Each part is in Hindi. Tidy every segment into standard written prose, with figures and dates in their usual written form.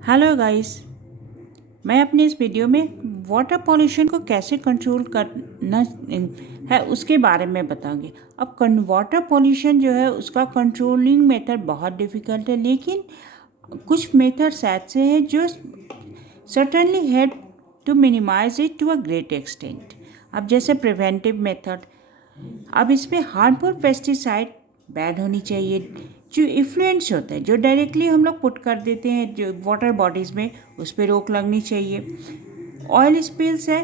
Hello guys. मैं अपने इस वीडियो में वाटर पॉल्यूशन को कैसे कंट्रोल करना है उसके बारे में बताऊंगी। अब वाटर पॉल्यूशन जो है उसका कंट्रोलिंग मेथड बहुत डिफ़िकल्ट है, लेकिन कुछ मेथड्स ऐसे हैं जो certainly help to minimise it to a great extent. अब जैसे प्रिवेंटिव मेथड, अब इसमें हार्मफुल पेस्टिसाइड बैन होनी चाहिए। जो इफ्लुएंट्स होता है जो डायरेक्टली हम लोग पुट कर देते हैं जो वाटर बॉडीज़ में, उस पर रोक लगनी चाहिए। ऑयल स्पिल्स है,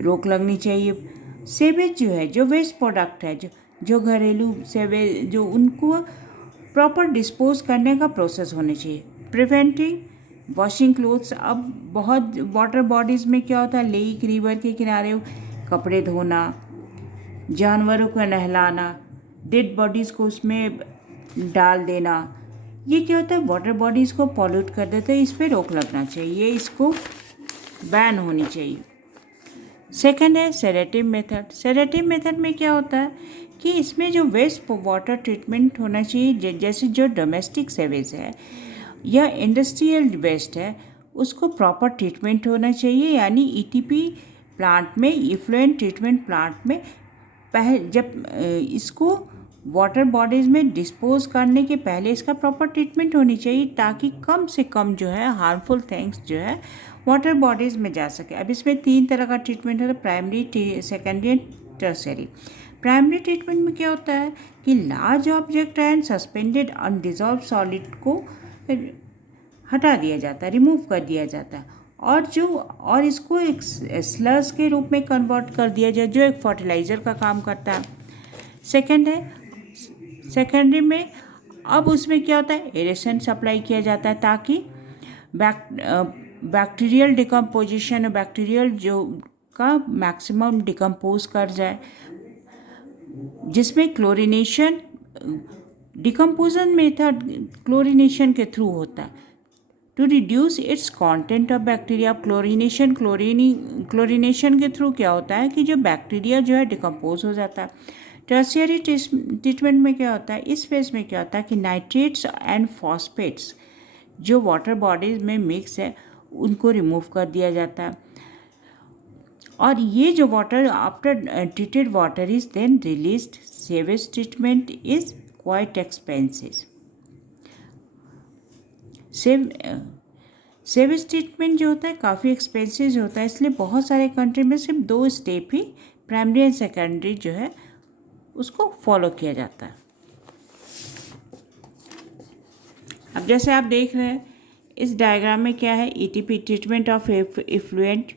रोक लगनी चाहिए। सेवेज जो है, जो वेस्ट प्रोडक्ट है, जो घरेलू सेवेज जो उनको प्रॉपर डिस्पोज करने का प्रोसेस होना चाहिए। प्रिवेंटिंग वॉशिंग क्लोथ्स, अब बहुत वाटर बॉडीज़ में क्या होता है, लेक रिवर के किनारे कपड़े धोना, जानवरों को नहलाना, डेड बॉडीज़ को उसमें डाल देना, ये क्या होता है, वाटर बॉडीज़ को पॉल्यूट कर देता है। इस पर रोक लगना चाहिए, इसको बैन होनी चाहिए। सेकंड है सेडेटिव मेथड। सेडेटिव मेथड में क्या होता है कि इसमें जो वेस्ट वाटर ट्रीटमेंट होना चाहिए, जैसे जो डोमेस्टिक सेवेज है या इंडस्ट्रियल वेस्ट है, उसको प्रॉपर ट्रीटमेंट होना चाहिए। यानी ईटीपी प्लांट में, इफ्लुएंट ट्रीटमेंट प्लांट में जब इसको वाटर बॉडीज़ में डिस्पोज करने के पहले इसका प्रॉपर ट्रीटमेंट होनी चाहिए, ताकि कम से कम जो है हार्मफुल थिंग्स जो है वाटर बॉडीज़ में जा सके। अब इसमें 3 तरह का ट्रीटमेंट होता है, primary, secondary and tertiary. Primary treatment में क्या होता है कि large object and suspended undissolved solid को हटा दिया जाता है, रिमूव कर दिया जाता है, और इसको एक स्लर्स के रूप में कन्वर्ट कर दिया जाए, जो एक फर्टिलाइज़र का काम करता है। सेकेंड है सेकेंडरी में, अब उसमें क्या होता है, एरेशन सप्लाई किया जाता है, ताकि बैक्टीरियल डिकम्पोजिशन, बैक्टीरियल जो का मैक्सिमम डिकम्पोज कर जाए, जिसमें क्लोरिनेशन, डिकम्पोजन मेथड क्लोरिनेशन के थ्रू होता है to reduce its content of bacteria. Chlorination के थ्रू क्या होता है कि जो बैक्टीरिया जो है डिकम्पोज हो जाता है। टर्शियरी ट्रीटमेंट में क्या होता है, इस फेज में क्या होता है कि नाइट्रेट्स एंड फॉस्फेट्स जो वाटर बॉडीज में मिक्स है उनको रिमूव कर दिया जाता है, और ये जो water after treated water is then released. Sewage treatment is quite expensive. Sewage treatment जो होता है काफ़ी एक्सपेंसिव होता है, इसलिए बहुत सारे कंट्री में सिर्फ 2 step he, primary and secondary जो है उसको फॉलो किया जाता है। अब जैसे आप देख रहे हैं इस डायग्राम में क्या है, ETP treatment of effluent.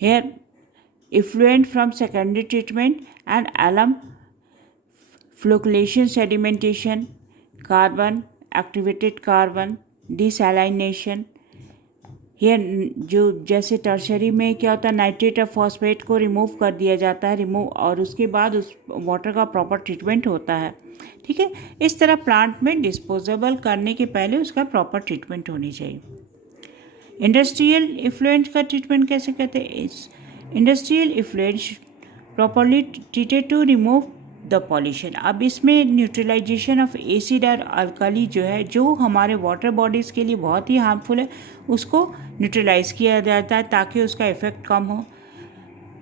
Here, effluent from secondary treatment and alum, flocculation sedimentation, carbon, activated carbon, desalination। Here जो जैसे टर्शरी में क्या होता है, नाइट्रेट और फॉस्फेट को रिमूव कर दिया जाता है, और उसके बाद उस वाटर का प्रॉपर ट्रीटमेंट होता है। ठीक है, इस तरह प्लांट में डिस्पोजेबल करने के पहले उसका प्रॉपर ट्रीटमेंट होनी चाहिए। इंडस्ट्रियल इफ्लुएंट का ट्रीटमेंट कैसे कहते हैं, industrial effluent properly treated to remove the pollution. अब इसमें न्यूट्रलाइजेशन ऑफ एसिड और अल्कली जो है, जो हमारे वाटर बॉडीज़ के लिए बहुत ही हार्मफुल है, उसको न्यूट्रलाइज किया जाता है ताकि उसका इफ़ेक्ट कम हो।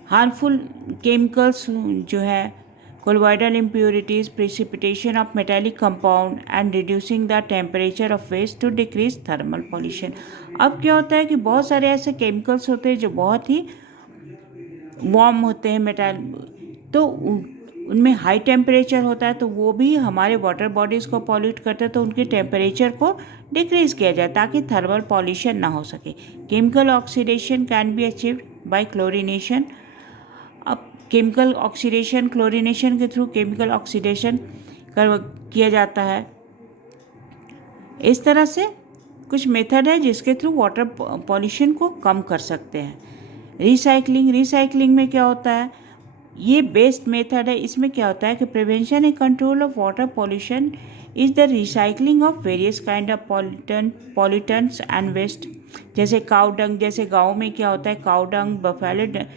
हार्मफुल केमिकल्स जो है, colloidal impurities, precipitation of metallic compound and reducing the temperature of waste to decrease thermal pollution। अब क्या होता है कि बहुत सारे ऐसे केमिकल्स होते हैं जो बहुत ही वार्म होते हैं, मेटल, तो उनमें हाई टेम्परेचर होता है, तो वो भी हमारे वाटर बॉडीज़ को पॉल्यूट करते हैं, तो उनके टेम्परेचर को डिक्रीज़ किया जाए ताकि थर्मल पॉल्यूशन ना हो सके। Chemical oxidation can be achieved by chlorination. अब केमिकल ऑक्सीडेशन, क्लोरिनेशन के थ्रू केमिकल ऑक्सीडेशन किया जाता है। इस तरह से कुछ मेथड है जिसके थ्रू वाटर पॉल्यूशन को कम कर सकते हैं। रिसाइकलिंग में क्या होता है, ये बेस्ट मेथड है। इसमें क्या होता है कि prevention and control of water pollution is the recycling of various kind of pollutants and waste. जैसे काउ डंग, जैसे गाँव में क्या होता है, काउ डंग, बफेलो डंग,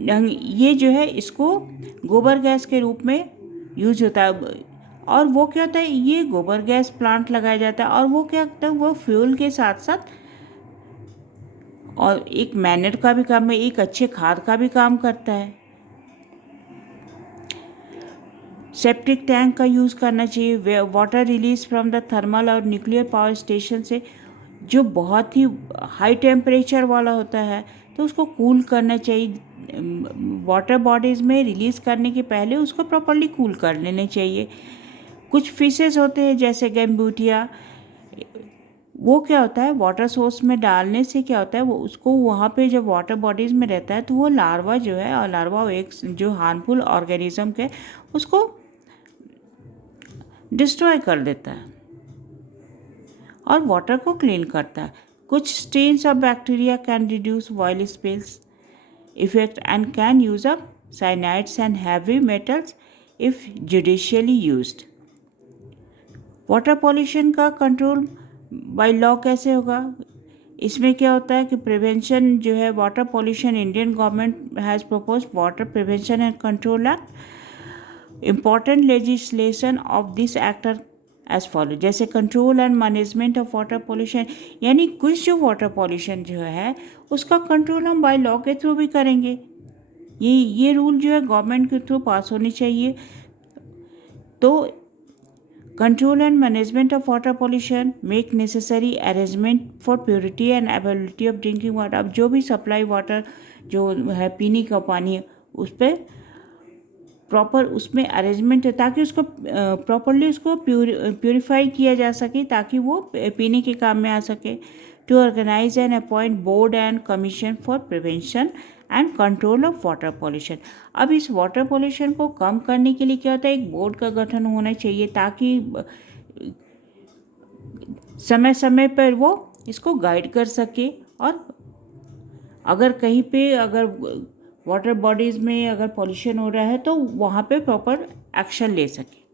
ये जो है इसको गोबर गैस के रूप में यूज होता है। और वो क्या होता है, ये गोबर गैस प्लांट लगाया जाता है और वो क्या होता है, वो फ्यूल के साथ साथ और एक मैनर का भी काम है, एक अच्छे खाद का भी काम करता है। सेप्टिक टैंक का यूज़ करना चाहिए। Water release from the thermal और न्यूक्लियर पावर स्टेशन से जो बहुत ही हाई टेम्परेचर वाला होता है तो उसको कूल करना चाहिए। वाटर बॉडीज़ में रिलीज़ करने के पहले उसको प्रॉपरली कूल कर लेने चाहिए। कुछ फिशेस होते हैं जैसे गैम्बूटिया, वो क्या होता है, वाटर सोर्स में डालने से क्या होता है, वो उसको वहाँ पे जब वाटर बॉडीज़ में रहता है तो वो लार्वा जो है, और लार्वा एक जो हार्मफुल ऑर्गेनिज्म के उसको डिस्ट्रॉय कर देता है और वाटर को क्लीन करता है। कुछ strains of bacteria can reduce oil spills effect and can use up cyanides and heavy metals if judicially used. Water pollution का कंट्रोल बाय लॉ कैसे होगा? इसमें क्या होता है कि प्रिवेंशन जो है, water pollution, Indian government has propose water prevention and control act. Important legislation of this act are as follow, जैसे control and management of water pollution, यानी कुछ जो वाटर पॉल्यूशन जो है उसका कंट्रोल हम बाय लॉ के थ्रू भी करेंगे। ये रूल जो है गवर्नमेंट के थ्रू पास होनी चाहिए। तो control and management of water pollution, make necessary arrangement for purity and availability of drinking water. अब जो भी सप्लाई वाटर जो है, पीने का पानी है, उस पर प्रॉपर उसमें अरेंजमेंट है ताकि उसको प्रॉपरली उसको प्योरीफाई किया जा सके ताकि वो पीने के काम में आ सके। To organise and appoint board and commission for prevention and control of water pollution. अब इस वाटर पॉल्यूशन को कम करने के लिए क्या होता है, एक बोर्ड का गठन होना चाहिए ताकि समय समय पर वो इसको गाइड कर सके और अगर कहीं पे अगर वाटर बॉडीज़ में अगर पॉल्यूशन हो रहा है तो वहाँ पे प्रॉपर एक्शन ले सके।